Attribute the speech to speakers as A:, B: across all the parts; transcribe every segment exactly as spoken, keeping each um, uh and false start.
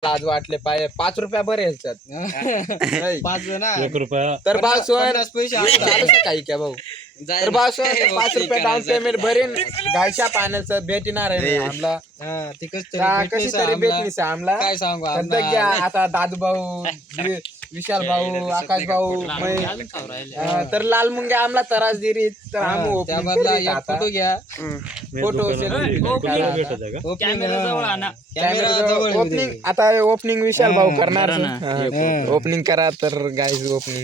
A: आज वाटले पाय पाच रुपया बरे
B: पाच ना
C: एक रुपया
A: तर भाऊ सोय
B: पैसे
A: चालू काही क्या भाऊ तर भाऊ सोय पाच रुपया डाऊन पेमेंट भरेन गायच्या पाण्याचं भेटणार आहे आम्हाला कशी तरी भेटली आम्हाला
B: काय सांगू
A: तर घ्या आता दादू भाऊ विशाल भाऊ आकाश भाऊ तर लाल मुंगे आम्हाला त्रास दिली तर आम्ही
B: त्या बदला एक फोटो घ्या
A: फोटो ओपनिंग आता ओपनिंग विशाल भाऊ करणार ओपनिंग करा तर गाईज ओपनिंग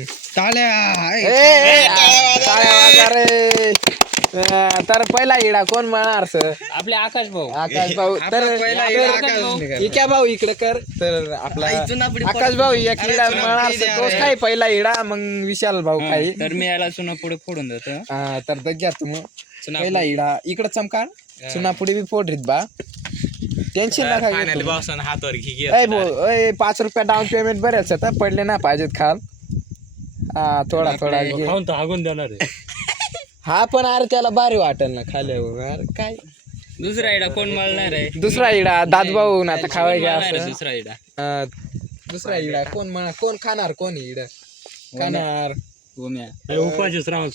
A: तर पहिला इडा कोण म्हणणार सर
B: आपले आकाश भाऊ
A: आकाश भाऊ तर इक्या भाऊ इकडे कर तर आपला आकाश भाऊ एक इडा म्हणणार तोच काय पहिला इडा मग विशाल भाऊ काही
B: तर मी याला चुना पुढे फोडून देतो
A: हा तर घ्या तुम्ही पहिला इडा इकडे चमकाड चुना पुढे बी फोडरीत बा टेन्शन नका हातावर पाच रुपया डाऊन पेमेंट बरेच आता पडले ना पाहिजेत खाल हा थोडा थोडा
C: हागून देणार आहे
A: हा पण अरे त्याला भारी वाटेल ना खाल्यावर अरे काय
B: दुसरा इडा कोण मळणार आहे
A: दुसरा इडा दादभाऊ ना आता खावाय घ्या
B: दुसरा इडा
A: दुसरा इडा कोण म्हणा कोण खाणार कोण इडा खाणार
C: उपाशी श्रावण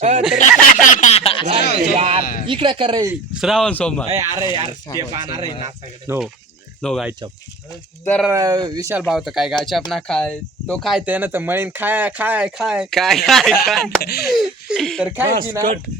A: इकडे कर रे
C: श्रावण सोमवार
A: अरे यार
C: नो नो गायच्या
A: तर विशाल भाऊ तर काय गायचाप ना खाय तो खाय ते ना तर मळीन खाय खाय खाय
B: काय
A: तर काय
C: कट